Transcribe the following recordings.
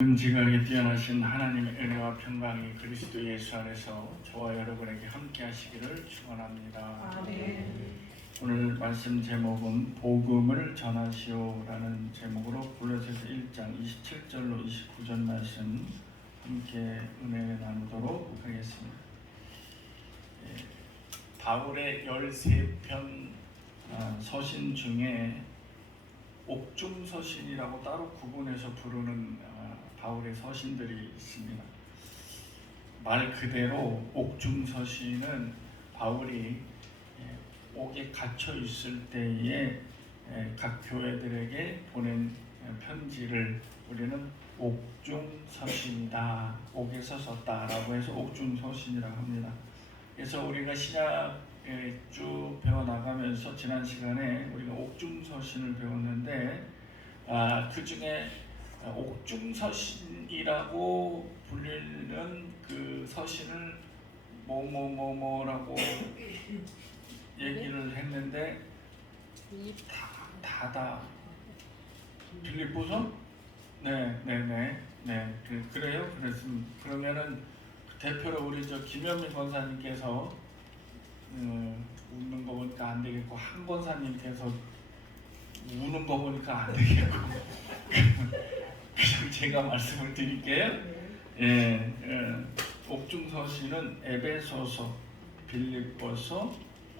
지각에 뛰어나신 하나님의 은혜와 평강이 그리스도 예수 안에서 저와 여러분에게 함께 하시기를 축원합니다. 아멘. 오늘 말씀 제목은 복음을 전하시오라는 제목으로 골로새서 1장 27절로 29절 말씀 함께 은혜 나누도록 하겠습니다. 바울의 13편 서신 중에 옥중서신이라고 따로 구분해서 부르는 바울의 서신들이 있습니다. 말 그대로 옥중서신은 바울이 옥에 갇혀 있을 때에 각 교회들에게 보낸 편지를 우리는 옥중서신이다, 옥에서 썼다라고 해서 옥중서신이라고 합니다. 그래서 우리가 신약에 쭉 배워나가면서 지난 시간에 우리가 옥중서신을 배웠는데 그 중에 옥중서신이라고 불리는 그 서신을 뭐라고 얘기를 했는데 다 빌립보서? 네. 그래요? 그랬습니다. 그러면은 대표로 우리 김현민 권사님께서 웃는 거 보니까 안 되겠고, 한 권사님께서 우는 거 보니까 안 되겠고 그냥 제가 말씀을 드릴게요. 옥중서신은 에베소서, 빌립보서,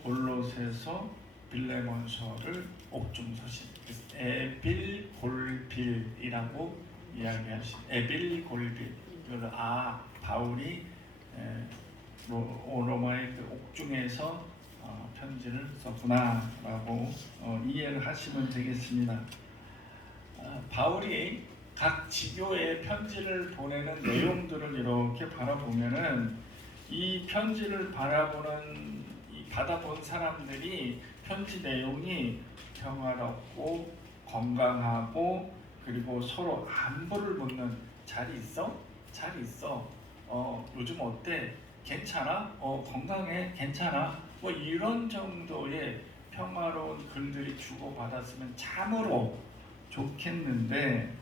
골로새서, 빌레몬서를 옥중서신, 에빌골빌이라고 이야기하십니다. 에빌골빌. 바울이 로마의 그 옥중에서 편지를 썼구나라고 이해를 하시면 되겠습니다. 바울이 각 지교에 편지를 보내는 내용들을 이렇게 바라보면은 이 편지를 받아본 사람들이 편지 내용이 평화롭고 건강하고, 그리고 서로 안부를 묻는, 잘 있어? 요즘 어때? 괜찮아? 건강해? 괜찮아? 뭐 이런 정도의 평화로운 글들이 주고받았으면 참으로 좋겠는데,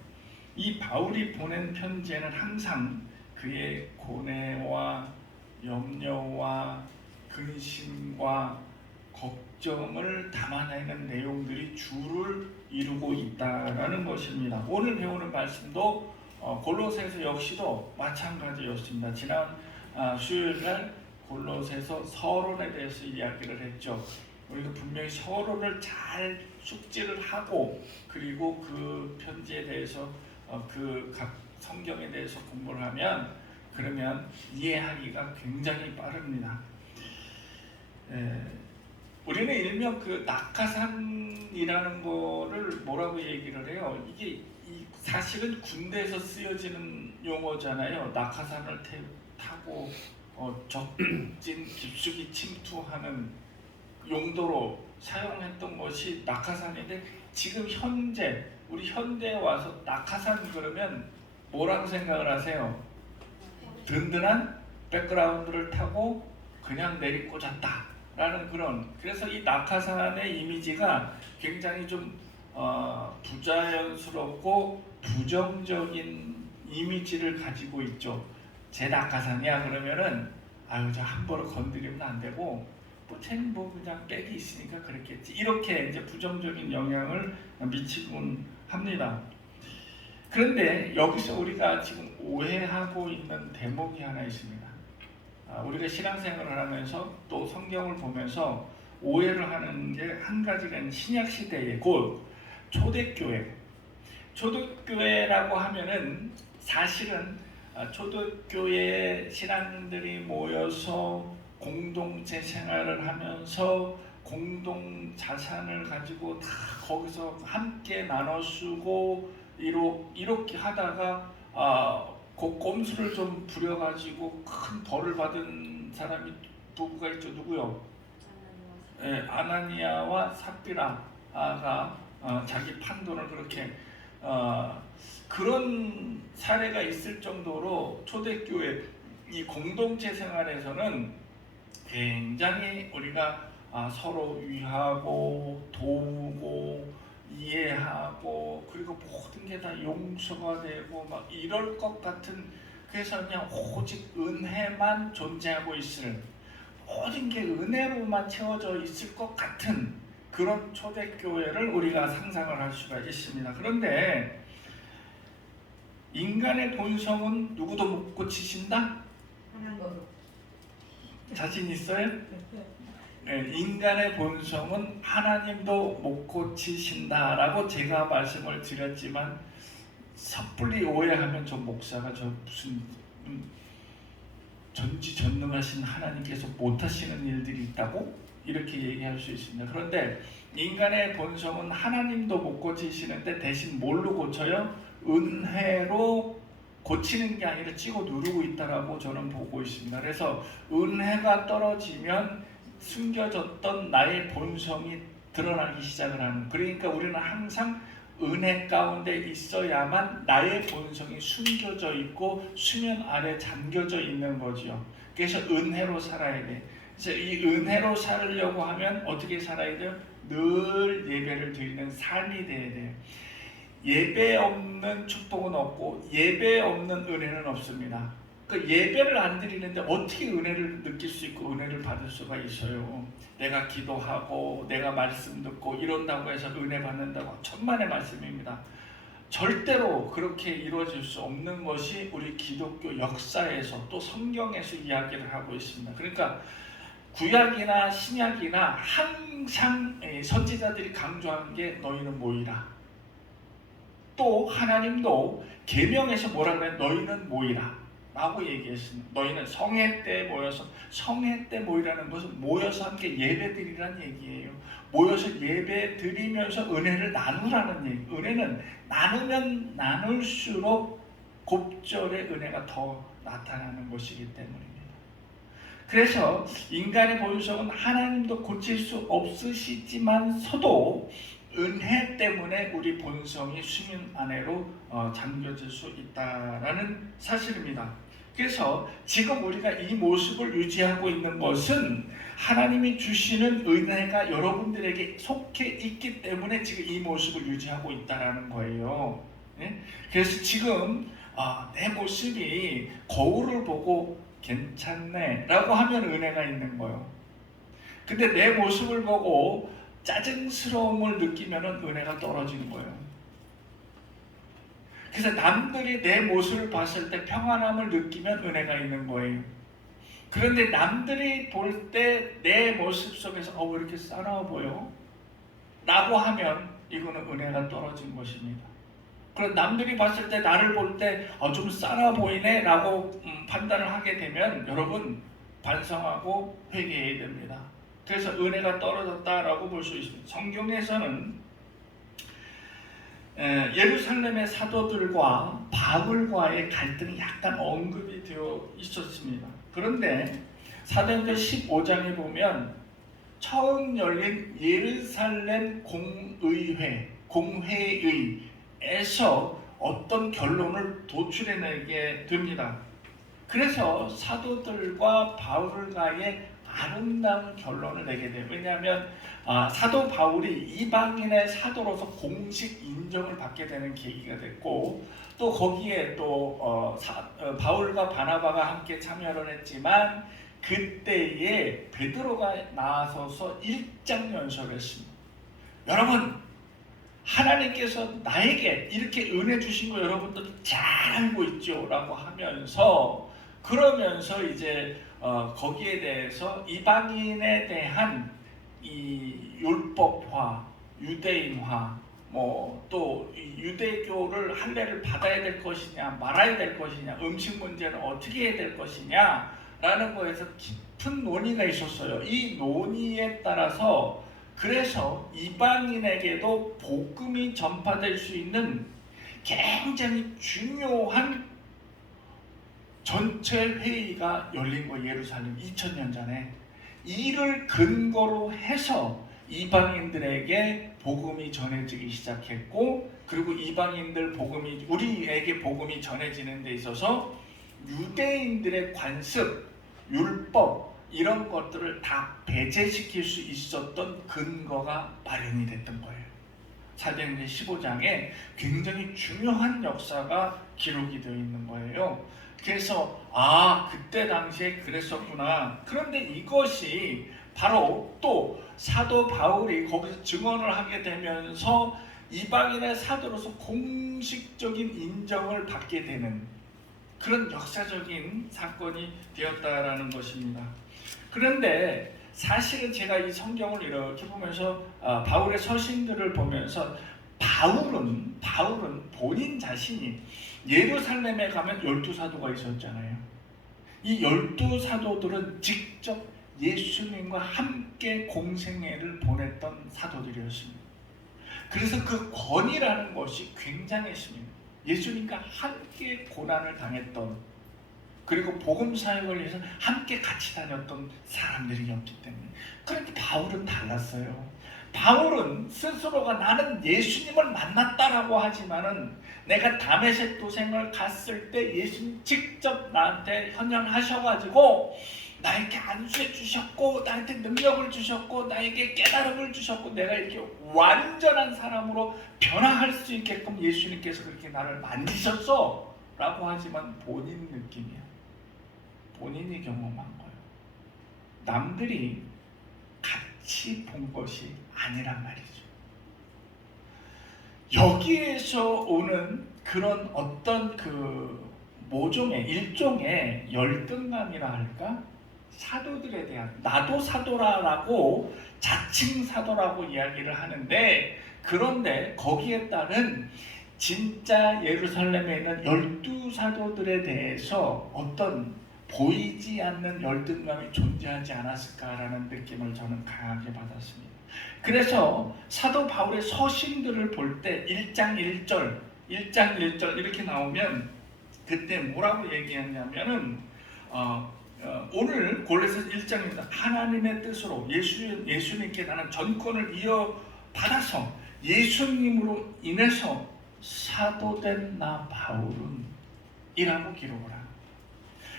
이 바울이 보낸 편지에는 항상 그의 고뇌와 염려와 근심과 걱정을 담아내는 내용들이 주를 이루고 있다라는 것입니다. 오늘 배우는 말씀도 골로새서 역시도 마찬가지였습니다. 지난 수요일날 골로새서 서론에 대해서 이야기를 했죠. 우리도 분명히 서론을 잘 숙지를 하고, 그리고 그 편지에 대해서 그 각 성경에 대해서 공부를 하면, 그러면 이해하기가 굉장히 빠릅니다. 우리는 일명 그 낙하산이라는 거를 뭐라고 얘기를 해요? 이게 사실은 군대에서 쓰여지는 용어잖아요. 낙하산을 타고 적진 깊숙이 침투하는 용도로 사용했던 것이 낙하산인데, 지금 현재 우리 현대에 와서 낙하산 그러면 뭐라고 생각을 하세요? 든든한 백그라운드를 타고 그냥 내리꽂았다 라는 그래서 이 낙하산의 이미지가 굉장히 좀 부자연스럽고 부정적인 이미지를 가지고 있죠. 제 낙하산이야 그러면은 저 함부로 건드리면 안 되고, 쟤는 그냥 백이 있으니까 그랬겠지, 이렇게 이제 부정적인 영향을 미치곤 합니다. 그런데 여기서 우리가 지금 오해하고 있는 대목이 하나 있습니다. 우리가 신앙생활을 하면서 또 성경을 보면서 오해를 하는 게 한 가지가, 신약 시대의 곧 초대교회라고 하면은 사실은 초대교회 신앙인들이 모여서 공동체 생활을 하면서 공동 자산을 가지고 다 거기서 함께 나눠 쓰고 이렇게 하다가 그 꼼수를 좀 부려가지고 큰 벌을 받은 사람이 부부가 있죠. 누구요? 아나니아와 삽비라가 자기 판돈을 그렇게 그런 사례가 있을 정도로 초대교회 이 공동체 생활에서는 굉장히 우리가 서로 위하고 도우고 이해하고 그리고 모든 게 다 용서가 되고 막 이럴 것 같은, 그래서 그냥 오직 은혜만 존재하고 있을, 모든 게 은혜로만 채워져 있을 것 같은 그런 초대교회를 우리가 상상을 할 수가 있습니다. 그런데 인간의 본성은 누구도 못 고치신다? 자신 있어요? 네, 인간의 본성은 하나님도 못 고치신다라고 제가 말씀을 드렸지만 섣불리 오해하면 저 목사가 저 무슨 전지전능하신 하나님께서 못하시는 일들이 있다고 이렇게 얘기할 수 있습니다. 그런데 인간의 본성은 하나님도 못 고치시는데 대신 뭘로 고쳐요? 은혜로 고치는 게 아니라 찍어 누르고 있다라고 저는 보고 있습니다. 그래서 은혜가 떨어지면 숨겨졌던 나의 본성이 드러나기 시작을 하는, 그러니까 우리는 항상 은혜 가운데 있어야만 나의 본성이 숨겨져 있고 수면 아래 잠겨져 있는 거죠. 그래서 은혜로 살아야 돼. 그래서 이 은혜로 살려고 하면 어떻게 살아야 돼요? 늘 예배를 드리는 삶이 돼야 돼요. 예배 없는 축복은 없고 예배 없는 은혜는 없습니다. 그 예배를 안 드리는데 어떻게 은혜를 느낄 수 있고 은혜를 받을 수가 있어요? 내가 기도하고 내가 말씀 듣고 이런다고 해서 은혜 받는다고 천만의 말씀입니다. 절대로 그렇게 이루어질 수 없는 것이 우리 기독교 역사에서 또 성경에서 이야기를 하고 있습니다. 그러니까 구약이나 신약이나 항상 선지자들이 강조한 게 너희는 모이라. 또 하나님도 계명에서 뭐라 그래? 너희는 모이라 라고 얘기했습니다. 너희는 성회 때 모여서, 성회 때 모이라는 것은 모여서 함께 예배 드리라는 얘기예요. 모여서 예배 드리면서 은혜를 나누라는 얘기. 은혜는 나누면 나눌수록 곱절의 은혜가 더 나타나는 것이기 때문입니다. 그래서 인간의 본성은 하나님도 고칠 수 없으시지만서도 은혜 때문에 우리 본성이 수면 안으로 잠겨질 수 있다라는 사실입니다. 그래서 지금 우리가 이 모습을 유지하고 있는 것은 하나님이 주시는 은혜가 여러분들에게 속해 있기 때문에 지금 이 모습을 유지하고 있다라는 거예요. 네? 그래서 지금 내 모습이 거울을 보고 괜찮네 라고 하면 은혜가 있는 거예요. 근데 내 모습을 보고 짜증스러움을 느끼면 은혜가 떨어지는 거예요. 그래서 남들이 내 모습을 봤을 때 평안함을 느끼면 은혜가 있는 거예요. 그런데 남들이 볼 때 내 모습 속에서 왜 이렇게 싸나워 보여? 라고 하면 이거는 은혜가 떨어진 것입니다. 그럼 남들이 봤을 때 나를 볼 때 좀 싸나 보이네 라고 판단을 하게 되면 여러분 반성하고 회개해야 됩니다. 그래서 은혜가 떨어졌다라고 볼 수 있습니다. 성경에서는 예루살렘의 사도들과 바울과의 갈등이 약간 언급이 되어 있었습니다. 그런데 사도행전 15장에 보면 처음 열린 예루살렘 공회의에서 어떤 결론을 도출해내게 됩니다. 그래서 사도들과 바울과의 아름다운 결론을 내게 돼요. 왜냐하면 사도 바울이 이방인의 사도로서 공식 인정을 받게 되는 계기가 됐고, 또 거기에 또 바울과 바나바가 함께 참여를 했지만 그때에 베드로가 나서서 일장 연설을 했습니다. 여러분, 하나님께서 나에게 이렇게 은혜 주신 거 여러분들 잘 알고 있죠? 라고 하면서, 그러면서 이제 거기에 대해서 이방인에 대한 이 율법화, 유대인화, 또 유대교를 할례를 받아야 될 것이냐 말아야 될 것이냐, 음식 문제는 어떻게 해야 될 것이냐 라는 거에서 깊은 논의가 있었어요. 이 논의에 따라서 그래서 이방인에게도 복음이 전파될 수 있는 굉장히 중요한 전체 회의가 열린 거예요. 예루살렘 2000년 전에. 이를 근거로 해서 이방인들에게 복음이 전해지기 시작했고, 그리고 이방인들 우리에게 복음이 전해지는 데 있어서 유대인들의 관습, 율법 이런 것들을 다 배제시킬 수 있었던 근거가 마련이 됐던 거예요. 사도행전 15장에 굉장히 중요한 역사가 기록이 되어 있는 거예요. 그래서 그때 당시에 그랬었구나. 그런데 이것이 바로 또 사도 바울이 거기서 증언을 하게 되면서 이방인의 사도로서 공식적인 인정을 받게 되는 그런 역사적인 사건이 되었다라는 것입니다. 그런데 사실은 제가 이 성경을 이렇게 보면서 바울의 서신들을 보면서 바울은 본인 자신이 예루살렘에 가면 12사도가 있었잖아요. 이 12사도들은 직접 예수님과 함께 공생애를 보냈던 사도들이었습니다. 그래서 그 권위라는 것이 굉장했습니다. 예수님과 함께 고난을 당했던, 그리고 복음 사역을 위해서 함께 같이 다녔던 사람들이었기 때문에. 그런데 바울은 달랐어요. 바울은 스스로가 나는 예수님을 만났다라고 하지만은 내가 다메섹 도생을 갔을 때 예수님 직접 나한테 현현하셔가지고 나에게 안수해 주셨고 나한테 능력을 주셨고 나에게 깨달음을 주셨고 내가 이렇게 완전한 사람으로 변화할 수 있게끔 예수님께서 그렇게 나를 만지셨어 라고 하지만 본인 느낌이야. 본인이 경험한 거예요. 남들이 같이 본 것이 아니란 말이죠. 여기에서 오는 그런 어떤 그 모종의 일종의 열등감이라 할까? 사도들에 대한, 나도 사도라고 자칭 사도라고 이야기를 하는데, 그런데 거기에 따른 진짜 예루살렘에 있는 12사도들에 대해서 어떤 보이지 않는 열등감이 존재하지 않았을까라는 느낌을 저는 강하게 받았습니다. 그래서 사도 바울의 서신들을 볼 때 1장 1절 이렇게 나오면 그때 뭐라고 얘기했냐면은 오늘 골로새서 1장입니다. 하나님의 뜻으로 예수님께 나는 전권을 이어받아서 예수님으로 인해서 사도된 나 바울은 이라고 기록을 합니다.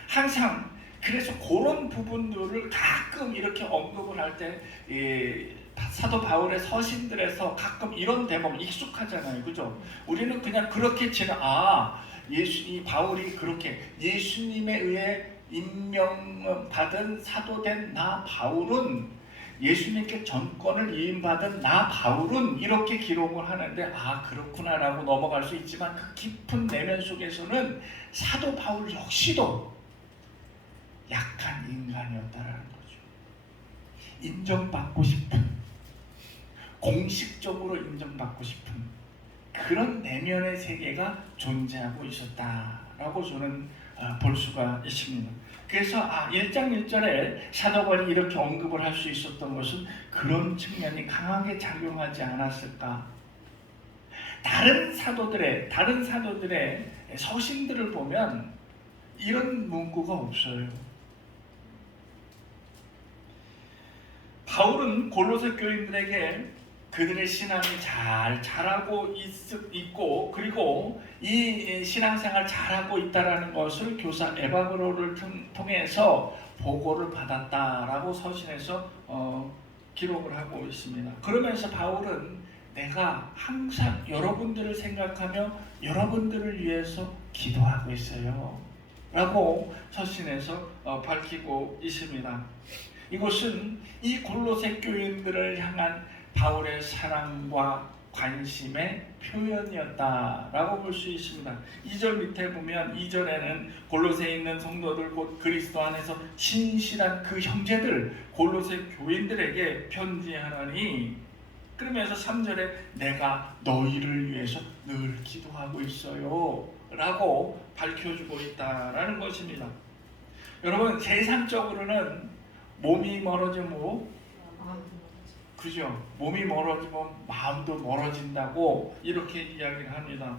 항상 그래서 그런 부분들을 가끔 이렇게 언급을 할 때 사도 바울의 서신들에서 가끔 이런 대목 익숙하잖아요, 그죠? 우리는 그냥 그렇게 이 바울이 그렇게 예수님에 의해 임명받은 사도된 나 바울은 예수님께 전권을 이임받은 나 바울은 이렇게 기록을 하는데 그렇구나라고 넘어갈 수 있지만 그 깊은 내면 속에서는 사도 바울 역시도 약한 인간이었다라는 거죠. 인정받고 싶은, 공식적으로 인정받고 싶은 그런 내면의 세계가 존재하고 있었다라고 저는 볼 수가 있습니다. 그래서 1장 1절에 사도 바울이 이렇게 언급을 할 수 있었던 것은 그런 측면이 강하게 작용하지 않았을까. 다른 사도들의 서신들을 보면 이런 문구가 없어요. 바울은 골로새 교인들에게 그들의 신앙이 잘 자라고 있고 그리고 이 신앙생활 잘하고 있다라는 것을 교사 에바브로를 통해서 보고를 받았다라고 서신에서 기록을 하고 있습니다. 그러면서 바울은 내가 항상 여러분들을 생각하며 여러분들을 위해서 기도하고 있어요 라고 서신에서 밝히고 있습니다. 이것은 이 골로새 교인들을 향한 바울의 사랑과 관심의 표현이었다라고 볼 수 있습니다. 2절 밑에 보면 2절에는 골로새에 있는 성도들 곧 그리스도 안에서 신실한 그 형제들 골로새 교인들에게 편지하라니, 그러면서 3절에 내가 너희를 위해서 늘 기도하고 있어요 라고 밝혀주고 있다라는 것입니다. 여러분 세상적으로는 몸이 멀어지면 그죠? 몸이 멀어지면 마음도 멀어진다고 이렇게 이야기를 합니다.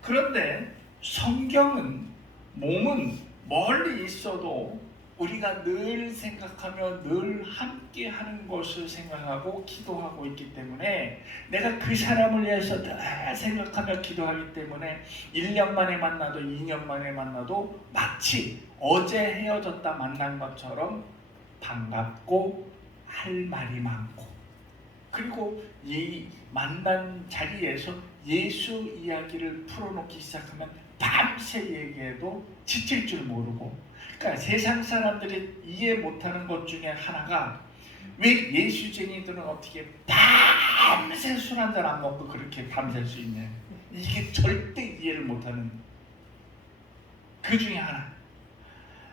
그런데 성경은 몸은 멀리 있어도 우리가 늘 생각하며 늘 함께 하는 것을 생각하고 기도하고 있기 때문에 내가 그 사람을 위해서 늘 생각하며 기도하기 때문에 1년 만에 만나도 2년 만에 만나도 마치 어제 헤어졌다 만난 것처럼 반갑고 할 말이 많고 그리고 이 만난 자리에서 예수 이야기를 풀어놓기 시작하면 밤새 얘기해도 지칠 줄 모르고, 그러니까 세상 사람들이 이해 못하는 것 중에 하나가 왜 예수쟁이들은 어떻게 밤새 술 한잔 안 먹고 그렇게 밤샐 수 있냐, 이게 절대 이해를 못하는 그 중에 하나.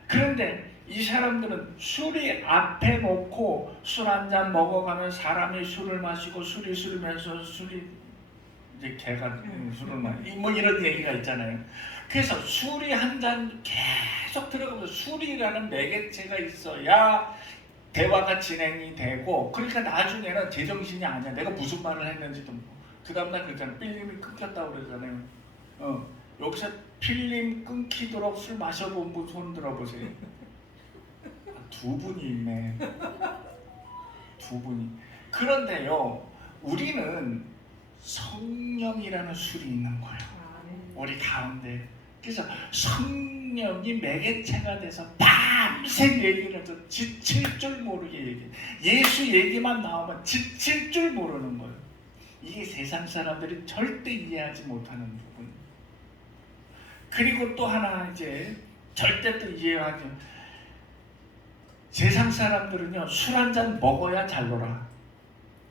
그런데 이 사람들은 술이 앞에 놓고 술 한잔 먹어가면 사람이 술을 마시고 술이 술이면서 술이 이제 개가 술을 마시고 뭐 이런 얘기가 있잖아요. 그래서 술이 한 잔 계속 들어가면서 술이라는 매개체가 있어야 대화가 진행이 되고, 그러니까 나중에는 제정신이 아니야. 내가 무슨 말을 했는지도 그 다음날 그러잖아요. 필름이 끊겼다고 그러잖아요. 여기서 필름 끊기도록 술 마셔본 분 손 들어보세요. 두 분이 있네. 두 분이. 그런데요, 우리는 성령이라는 술이 있는 거예요. 우리 가운데. 그래서 성령이 매개체가 돼서 밤새 얘기를 해서 지칠 줄 모르게 얘기해. 예수 얘기만 나오면 지칠 줄 모르는 거예요. 이게 세상 사람들이 절대 이해하지 못하는 부분. 그리고 또 하나 이제 절대 또 이해하지, 세상 사람들은요, 술 한잔 먹어야 잘 놀아.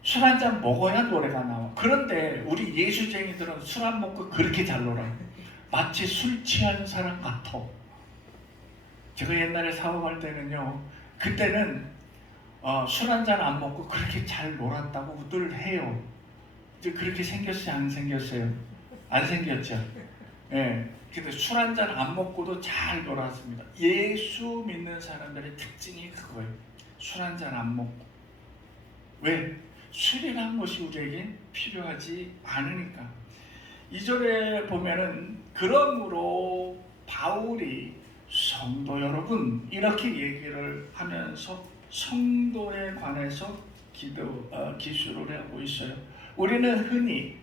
술 한잔 먹어야 노래가 나와. 그런데 우리 예수쟁이들은 술 안 먹고 그렇게 잘 놀아. 마치 술 취한 사람 같아. 제가 옛날에 사업할 때는요, 그때는 술 한잔 안 먹고 그렇게 잘 놀았다고 늘 해요. 이제 그렇게 생겼어요, 안 생겼어요? 안 생겼죠. 예. 근데 술 한잔 안 먹고도 잘 놀았습니다. 예수 믿는 사람들의 특징이 그거예요. 술 한잔 안 먹고. 왜? 술이라는 것이 우리에게 필요하지 않으니까. 2절에 보면은 그러므로 바울이 성도 여러분 이렇게 얘기를 하면서 성도에 관해서 기술을 하고 있어요. 우리는 흔히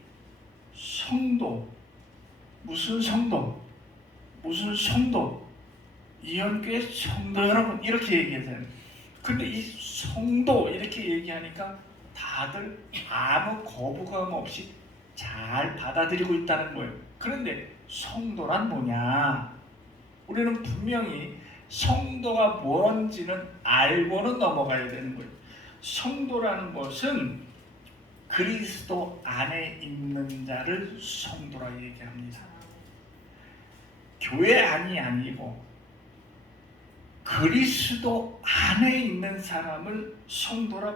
성도, 무슨 성도, 무슨 성도, 이현교회 성도 여러분 이렇게 얘기하잖아요. 근데 이 성도 이렇게 얘기하니까 다들 아무 거부감 없이 잘 받아들이고 있다는 거예요. 그런데 성도란 뭐냐? 우리는 분명히 성도가 뭔지는 알고는 넘어가야 되는 거예요. 성도라는 것은 그리스도 안에 있는 자를 성도라 얘기합니다. 교회 안이 아니고 그리스도 안에 있는 사람을 성도라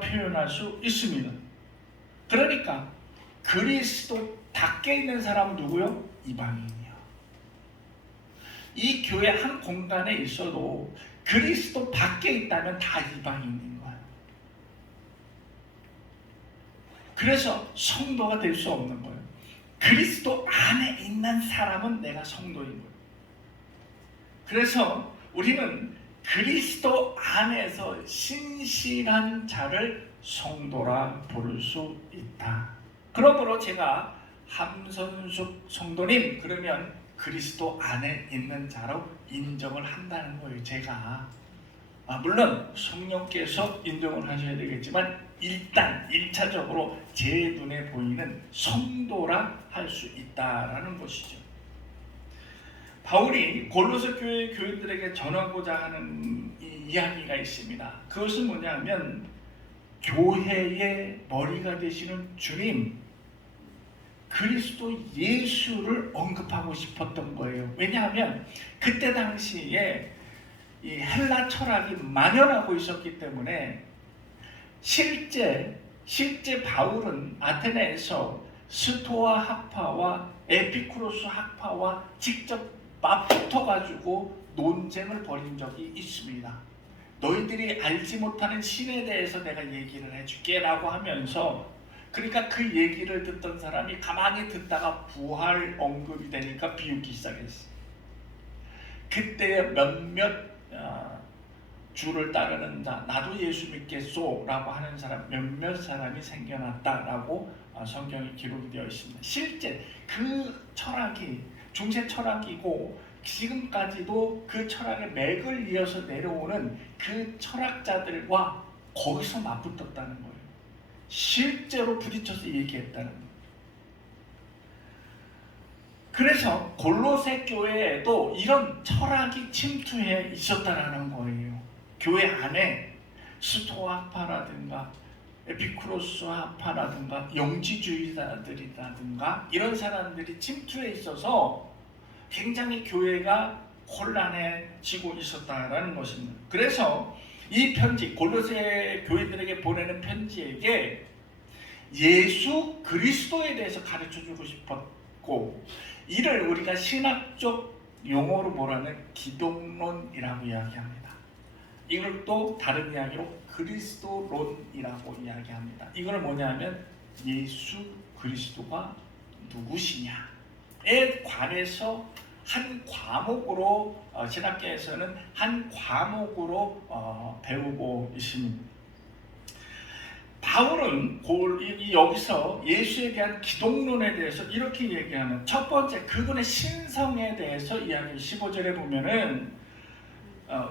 표현할 수 있습니다. 그러니까 그리스도 밖에 있는 사람은 누구요? 이방인이요. 이 교회 한 공간에 있어도 그리스도 밖에 있다면 다 이방인인 거예요. 그래서 성도가 될 수 없는 거예요. 그리스도 안에 있는 사람은 내가 성도인 거예요. 그래서 우리는 그리스도 안에서 신실한 자를 성도라 부를 수 있다. 그러므로 제가 함선숙 성도님 그러면 그리스도 안에 있는 자로 인정을 한다는 거예요. 제가 물론 성령께서 인정을 하셔야 되겠지만 일단 1차적으로 제 눈에 보이는 성도라 할 수 있다라는 것이죠. 바울이 골로새 교회 교인들에게 전하고자 하는 이야기가 있습니다. 그것은 뭐냐면 교회의 머리가 되시는 주님 그리스도 예수를 언급하고 싶었던 거예요. 왜냐하면 그때 당시에 이 헬라 철학이 만연하고 있었기 때문에 실제 바울은 아테네에서 스토아 학파와 에피쿠로스 학파와 직접 맞붙어가지고 논쟁을 벌인 적이 있습니다. 너희들이 알지 못하는 신에 대해서 내가 얘기를 해줄게 라고 하면서, 그러니까 그 얘기를 듣던 사람이 가만히 듣다가 부활 언급이 되니까 비웃기 시작했어. 그때 몇몇 주를 따르는 자, 나도 예수 믿겠소 라고 하는 사람 몇몇 사람이 생겨났다라고 성경에 기록이 되어 있습니다. 실제 그 철학이 중세 철학이고 지금까지도 그 철학의 맥을 이어서 내려오는 그 철학자들과 거기서 맞붙었다는 거예요. 실제로 부딪혀서 얘기했다는 거예요. 그래서 골로새 교회에도 이런 철학이 침투해 있었다는 거예요. 교회 안에 스토아파라든가 에피쿠로스파라든가 영지주의자들이라든가 이런 사람들이 침투해 있어서 굉장히 교회가 혼란해지고 있었다라는 것입니다. 그래서 이 편지, 골로새 교회들에게 보내는 편지에게 예수 그리스도에 대해서 가르쳐주고 싶었고, 이를 우리가 신학적 용어로 뭐라는 기독론이라고 이야기합니다. 이걸 또 다른 이야기로 그리스도론이라고 이야기합니다. 이걸 뭐냐면 예수 그리스도가 누구시냐에 관해서 한 과목으로 신학계에서는 한 과목으로 배우고 있습니다. 바울은 여기서 예수에 대한 기독론에 대해서 이렇게 얘기하는, 첫 번째 그분의 신성에 대해서 이야기 15절에 보면은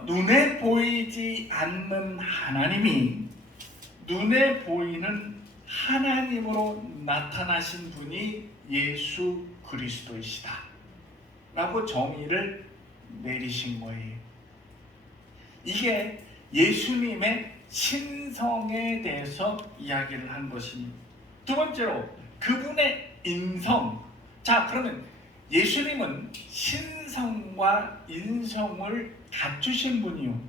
눈에 보이지 않는 하나님이 눈에 보이는 하나님으로 나타나신 분이 예수 그리스도이시다 라고 정의를 내리신 거예요. 이게 예수님의 신성에 대해서 이야기를 한 것입니다. 두 번째로 그분의 인성. 자, 그러면 예수님은 신성과 인성을 갖추신 분이요.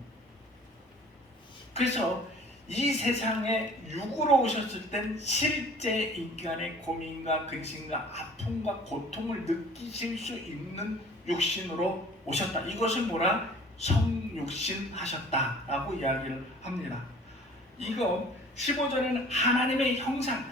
그래서 이 세상에 육으로 오셨을 땐 실제 인간의 고민과 근심과 아픔과 고통을 느끼실 수 있는 육신으로 오셨다. 이것을 뭐라? 성육신 하셨다라고 이야기를 합니다. 이거 15절에는 하나님의 형상,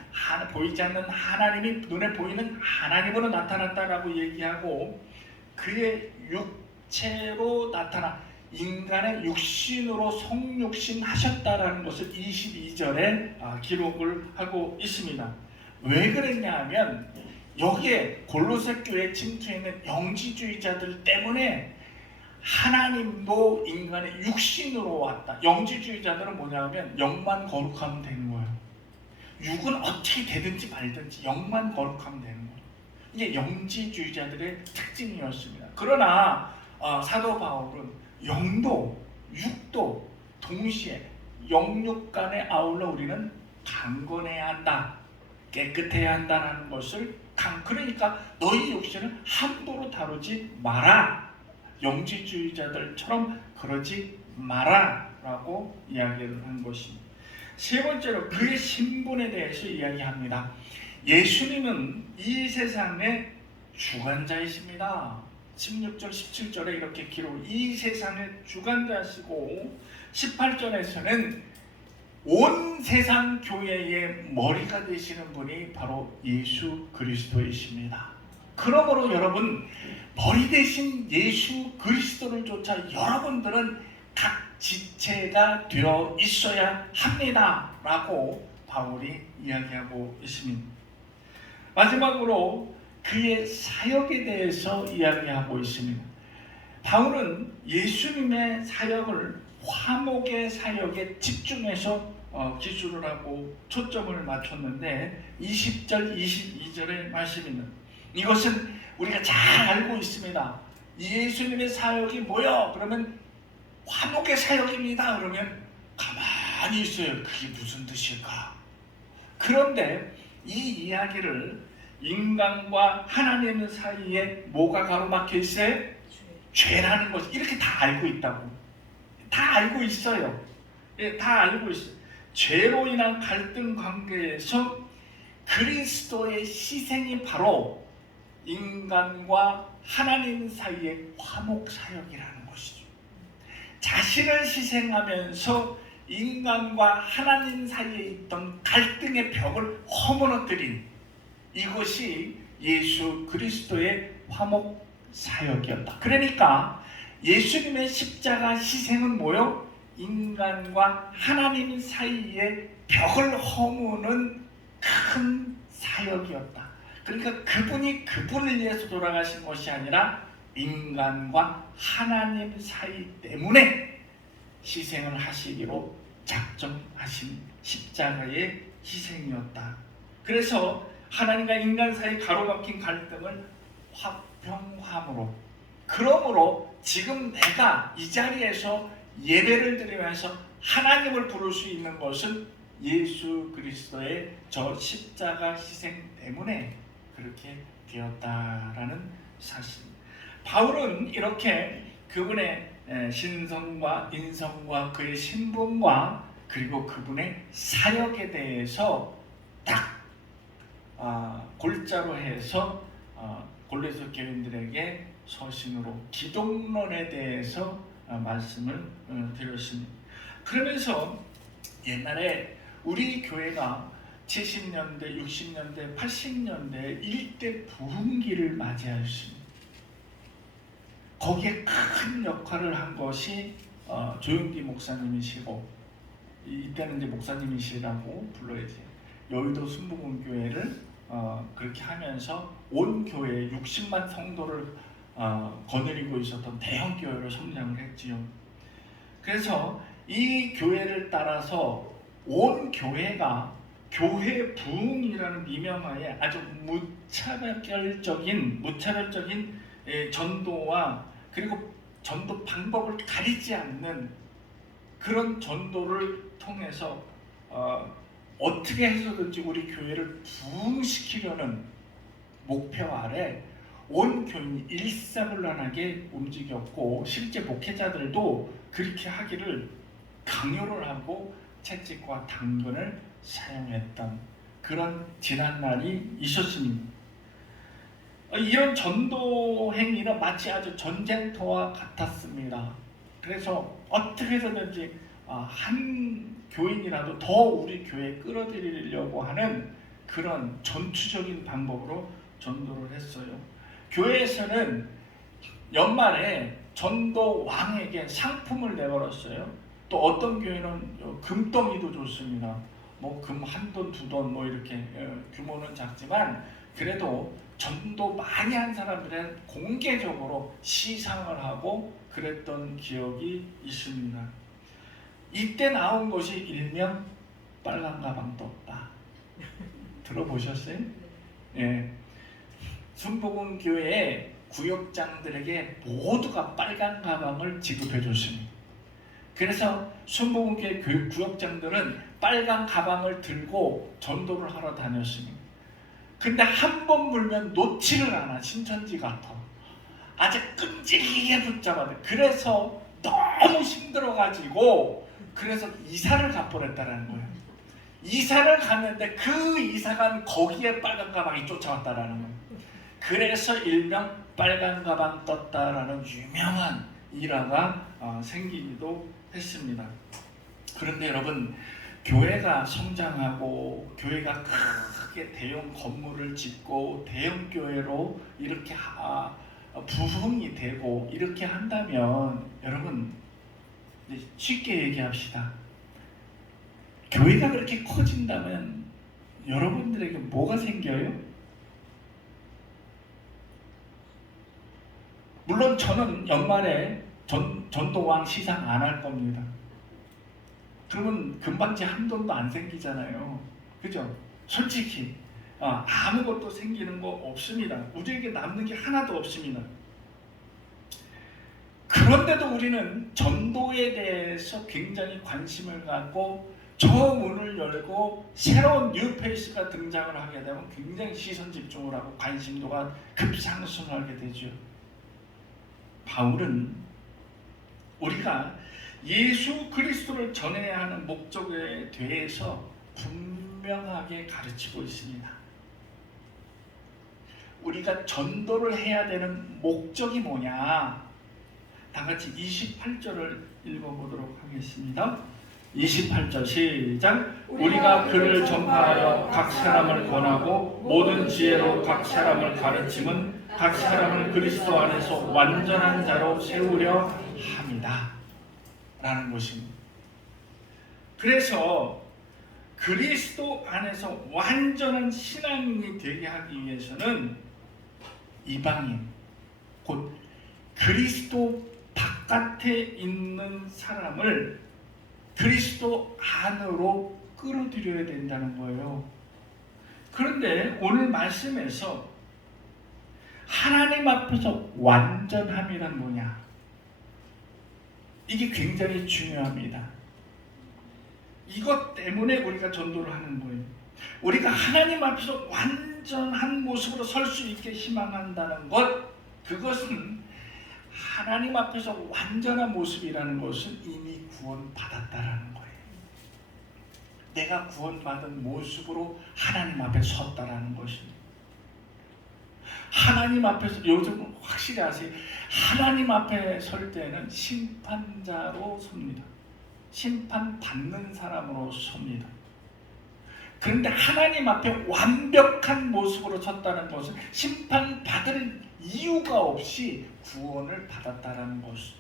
보이지 않는 하나님이 눈에 보이는 하나님으로 나타났다라고 얘기하고, 그의 육체로 나타나 인간의 육신으로 성육신 하셨다라는 것을 22절에 기록을 하고 있습니다. 왜 그랬냐 하면 여기에 골로새 교회에 침투해 있는 영지주의자들 때문에 하나님도 인간의 육신으로 왔다. 영지주의자들은 뭐냐면 영만 거룩하면 되는 거예요. 육은 어떻게 되든지 말든지 영만 거룩하면 되는 거예요. 이게 영지주의자들의 특징이었습니다. 그러나 사도 바울은 영도 육도 동시에 영육 간에 아울러 우리는 강건해야 한다, 깨끗해야 한다는 것을 그러니까 너희 육신을 함부로 다루지 마라, 영지주의자들처럼 그러지 마라 라고 이야기를 한 것입니다. 세 번째로 그의 신분에 대해서 이야기합니다. 예수님은 이 세상의 주관자이십니다. 16절 17절에 이렇게 이 세상의 주관자시고, 18절에서는 온 세상 교회의 머리가 되시는 분이 바로 예수 그리스도이십니다. 그러므로 여러분, 머리 대신 예수 그리스도를 쫓아 여러분들은 각 지체가 되어 있어야 합니다 라고 바울이 이야기하고 있습니다. 마지막으로 그의 사역에 대해서 이야기하고 있습니다. 바울은 예수님의 사역을 화목의 사역에 집중해서 기술을 하고 초점을 맞췄는데 20절 22절의 말씀입니다. 이것은 우리가 잘 알고 있습니다. 예수님의 사역이 뭐요? 그러면 화목의 사역입니다. 그러면 가만히 있어요. 그게 무슨 뜻일까? 그런데 이 이야기를 인간과 하나님 사이에 뭐가 가로막혀 있어요? 죄라는 것, 이렇게 다 알고 있다고. 다 알고 있어요. 다 알고 있어요. 죄로 인한 갈등 관계에서 그리스도의 희생이 바로 인간과 하나님 사이의 화목 사역이라는 것이죠. 자신을 희생하면서 인간과 하나님 사이에 있던 갈등의 벽을 허무너뜨린 이것이 예수 그리스도의 화목 사역이었다. 그러니까 예수님의 십자가 희생은 뭐요? 인간과 하나님 사이의 벽을 허무는 큰 사역이었다. 그러니까 그분이 그분을 위해서 돌아가신 것이 아니라 인간과 하나님 사이 때문에 희생을 하시기로 작정하신 십자가의 희생이었다. 그래서 하나님과 인간 사이 가로막힌 갈등을 화평함으로, 그러므로 지금 내가 이 자리에서 예배를 드리면서 하나님을 부를 수 있는 것은 예수 그리스도의 저 십자가 희생 때문에 그렇게 되었다라는 사실. 바울은 이렇게 그분의 신성과 인성과 그의 신분과 그리고 그분의 사역에 대해서 딱 골자로 해서 골로새 교인들에게 서신으로 기독론에 대해서 말씀을 드렸습니다. 그러면서 옛날에 우리 교회가 70년대, 60년대, 80년대 일대 부흥기를 맞이하였습니다. 거기에 큰 역할을 한 것이 조용기 목사님이시고, 이때는 이제 목사님이시라고 불러야지, 여의도 순복음교회를 그렇게 하면서 온 교회 60만 성도를 거느리고 있었던 대형 교회로 성장을 했지요. 그래서 이 교회를 따라서 온 교회가 교회 부흥이라는 미명하에 아주 무차별적인 전도와 그리고 전도 방법을 가리지 않는 그런 전도를 통해서 어떻게 해서든지 우리 교회를 부흥시키려는 목표 아래 온 교인이 일사불란하게 움직였고, 실제 목회자들도 그렇게 하기를 강요를 하고 채찍과 당근을 사용했던 그런 지난 날이 있었습니다. 이런 전도 행위는 마치 아주 전쟁터와 같았습니다. 그래서 어떻게 해서든지 한 교인이라도 더 우리 교회에 끌어들이려고 하는 그런 전투적인 방법으로 전도를 했어요. 교회에서는 연말에 전도 왕에게 상품을 내걸었어요. 또 어떤 교회는 금덩이도 줬습니다. 뭐 금 한 돈, 두 돈 뭐 이렇게 규모는 작지만 그래도 전도 많이 한 사람들은 공개적으로 시상을 하고 그랬던 기억이 있습니다. 이때 나온 것이 일명 빨간 가방 떴다. 들어보셨어요? 예. 순복음교회의 구역장들에게 모두가 빨간 가방을 지급해 줬습니다. 그래서 순복음교회 구역장들은 빨간 가방을 들고 전도를 하러 다녔습니다. 근데 한 번 물면 놓지를 않아. 신천지 같아. 아주 끈질기게 붙잡아야 돼. 그래서 너무 힘들어가지고 그래서 이사를 가버렸다는 거예요. 이사를 갔는데 그 이사간 거기에 빨간 가방이 쫓아왔다라는 거예요. 그래서 일명 빨간 가방 떴다라는 유명한 일화가 생기기도 했습니다. 그런데 여러분, 교회가 성장하고 교회가 크게 대형 건물을 짓고 대형 교회로 이렇게 부흥이 되고 이렇게 한다면, 여러분 쉽게 얘기합시다. 교회가 그렇게 커진다면 여러분들에게 뭐가 생겨요? 물론 저는 연말에 전도왕 시상 안 할 겁니다. 그러면 금방지 한 돈도 안 생기잖아요. 그죠? 솔직히 아무것도 생기는 거 없습니다. 우리에게 남는 게 하나도 없습니다. 그런데도 우리는 전도에 대해서 굉장히 관심을 갖고 저 문을 열고 새로운 뉴페이스가 등장을 하게 되면 굉장히 시선 집중을 하고 관심도가 급상승하게 되죠. 바울은 우리가 예수 그리스도를 전해야 하는 목적에 대해서 분명하게 가르치고 있습니다. 우리가 전도를 해야 되는 목적이 뭐냐? 다 같이 28절을 읽어보도록 하겠습니다. 28절 시작. 우리가 그를 전파하여 각 사람을 권하고 모든 지혜로 각 사람을 가르침은 각 사람을 그리스도 안에서 완전한 자로 세우려 합니다 라는 것입니다. 그래서 그리스도 안에서 완전한 신앙인이 되게 하기 위해서는 이방인, 곧 그리스도 바깥에 있는 사람을 그리스도 안으로 끌어들여야 된다는 거예요. 그런데 오늘 말씀에서 하나님 앞에서 완전함이란 뭐냐? 이게 굉장히 중요합니다. 이것 때문에 우리가 전도를 하는 거예요. 우리가 하나님 앞에서 완전한 모습으로 설 수 있게 희망한다는 것, 그것은 하나님 앞에서 완전한 모습이라는 것은 이미 구원받았다라는 거예요. 내가 구원받은 모습으로 하나님 앞에 섰다라는 것입니다. 하나님 앞에서 요즘 확실히 아세요. 하나님 앞에 설 때는 심판자로 섭니다. 심판받는 사람으로 섭니다. 그런데 하나님 앞에 완벽한 모습으로 섰다는 것은 심판받을 이유가 없이 구원을 받았다는 것입니다.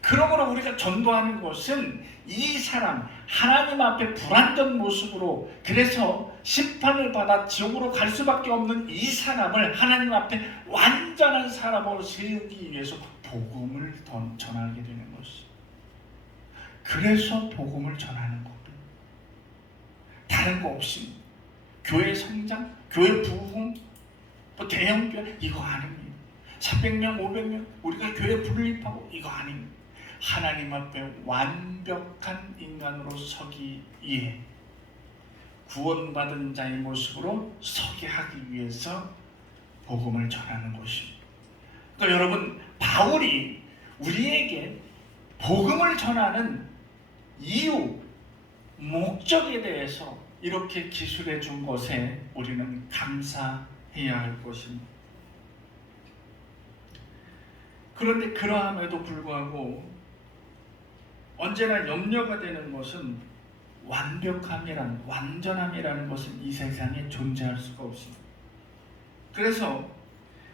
그러므로 우리가 전도하는 것은 이 사람, 하나님 앞에 불완전 모습으로, 그래서 심판을 받아 지옥으로 갈 수밖에 없는 이 사람을 하나님 앞에 완전한 사람으로 세우기 위해서 복음을 전하게 되는 것입니다. 그래서 복음을 전하는 겁니다. 다른 거 없습니다. 교회 성장, 교회 부흥, 뭐 대형교회 이거 아닙니다. 400명, 500명 우리가 교회 분립하고 이거 아닙니다. 하나님 앞에 완벽한 인간으로 서기 위해 구원받은 자의 모습으로 서게 하기 위해서 복음을 전하는 것입니다. 그러니까 여러분, 바울이 우리에게 복음을 전하는 이유, 목적에 대해서 이렇게 기술해 준 것에 우리는 감사해야 할 것입니다. 그런데 그러함에도 불구하고 언제나 염려가 되는 것은 완전함이라는 것은 이 세상에 존재할 수가 없습니다. 그래서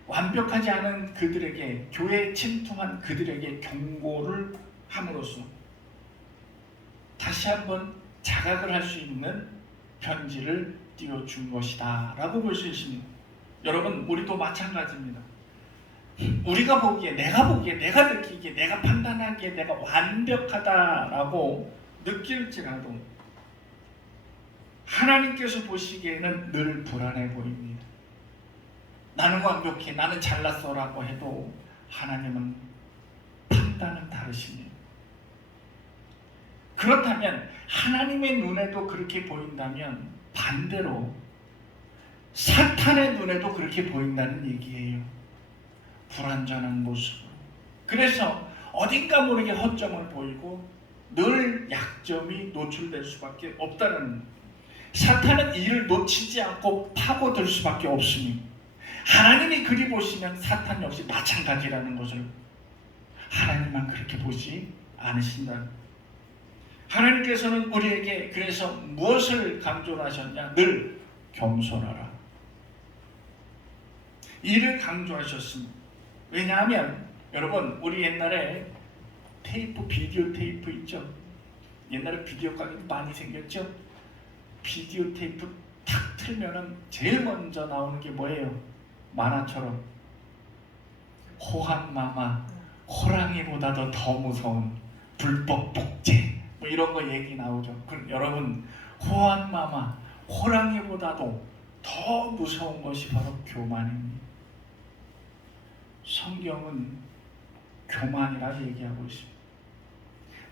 완벽하지 않은 그들에게, 교회에 침투한 그들에게 경고를 함으로써 다시 한번 자각을 할 수 있는 편지를 띄워준 것이다 라고 볼 수 있습니다. 여러분, 우리도 마찬가지입니다. 우리가 보기에, 내가 느끼기에, 내가 판단하기에 내가 완벽하다라고 느낄지라도 하나님께서 보시기에는 늘 불안해 보입니다. 나는 완벽해, 나는 잘났어 라고 해도 하나님은 판단은 다르십니다. 그렇다면 하나님의 눈에도 그렇게 보인다면 반대로 사탄의 눈에도 그렇게 보인다는 얘기예요. 불완전한 모습으로. 그래서 어딘가 모르게 허점을 보이고 늘 약점이 노출될 수밖에 없다는, 사탄은 이를 놓치지 않고 파고들 수밖에 없습니다. 하나님이 그리 보시면 사탄 역시 마찬가지라는 것을 하나님만 그렇게 보지 않으신다. 하나님께서는 우리에게 그래서 무엇을 강조하셨냐? 늘 겸손하라. 이를 강조하셨습니다. 왜냐하면 여러분, 우리 옛날에 테이프, 비디오 테이프 있죠? 옛날에 비디오 가게도 많이 생겼죠? 비디오 테이프 탁 틀면은 제일 먼저 나오는 게 뭐예요? 만화처럼 호환마마, 호랑이보다도 더 무서운 불법 복제, 뭐 이런 거 얘기 나오죠. 그럼 여러분, 호환마마, 호랑이보다도 더 무서운 것이 바로 교만입니다. 성경은 교만이라 얘기하고 있습니다.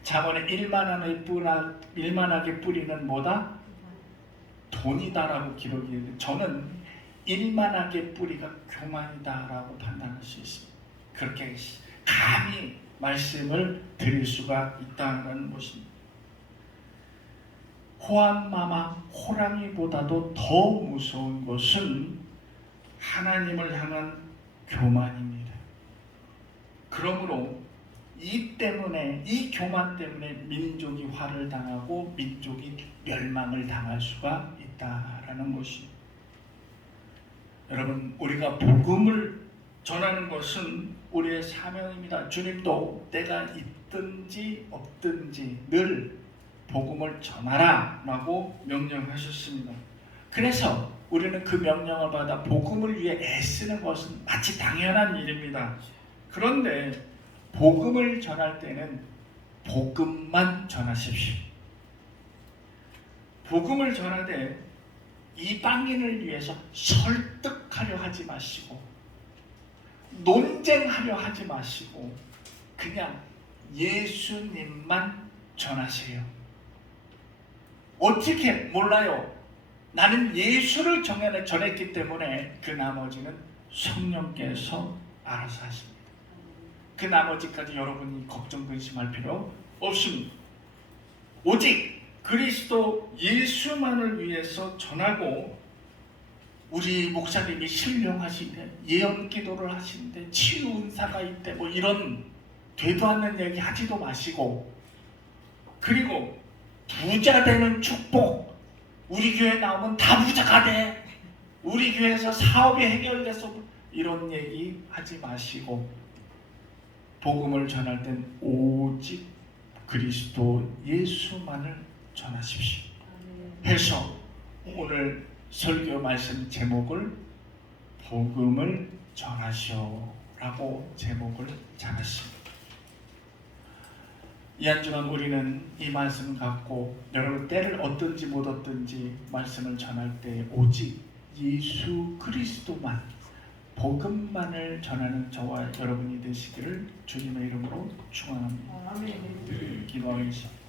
잠언에 일만하게 뿌리는 뭐다? 돈이다라고 기록이 되는데, 저는 일만하게 뿌리가 교만이다라고 판단할 수 있습니다. 그렇게 감히 말씀을 드릴 수가 있다는 것입니다. 호환마마, 호랑이보다도 더 무서운 것은 하나님을 향한 교만입니다. 그러므로 이 교만 때문에 민족이 화를 당하고 민족이 멸망을 당할 수가 있다라는 것입니다. 여러분, 우리가 복음을 전하는 것은 우리의 사명입니다. 주님도 때가 있든지 없든지 늘 복음을 전하라 라고 명령하셨습니다. 그래서 우리는 그 명령을 받아 복음을 위해 애쓰는 것은 마치 당연한 일입니다. 그런데 복음을 전할 때는 복음만 전하십시오. 복음을 전하되 이방인을 위해서 설득하려 하지 마시고 논쟁하려 하지 마시고 그냥 예수님만 전하세요. 어떻게 몰라요. 나는 예수를 전했기 때문에 그 나머지는 성령께서 알아서 하십니다. 그 나머지까지 여러분이 걱정 근심할 필요 없습니다. 오직 그리스도 예수만을 위해서 전하고 우리 목사님이 신령하신데 예언 기도를 하시는데 치유 은사가 있대 뭐 이런 되도 않는 얘기 하지도 마시고 그리고 부자 되는 축복 우리 교회 나오면 다 부자가 돼 우리 교회에서 사업이 해결돼서 이런 얘기 하지 마시고 복음을 전할 땐 오직 그리스도 예수만을 전하십시오. 해서 오늘 설교 말씀 제목을 복음을 전하시오라고 제목을 잡았습니다. 이 한 주간 우리는 이 말씀 갖고 여러분 때를 얻든지 못 얻든지 말씀을 전할 때 오직 예수 그리스도만 복음만을 전하는 저와 여러분이 되시기를 주님의 이름으로 축원합니다. 기도하겠습니다.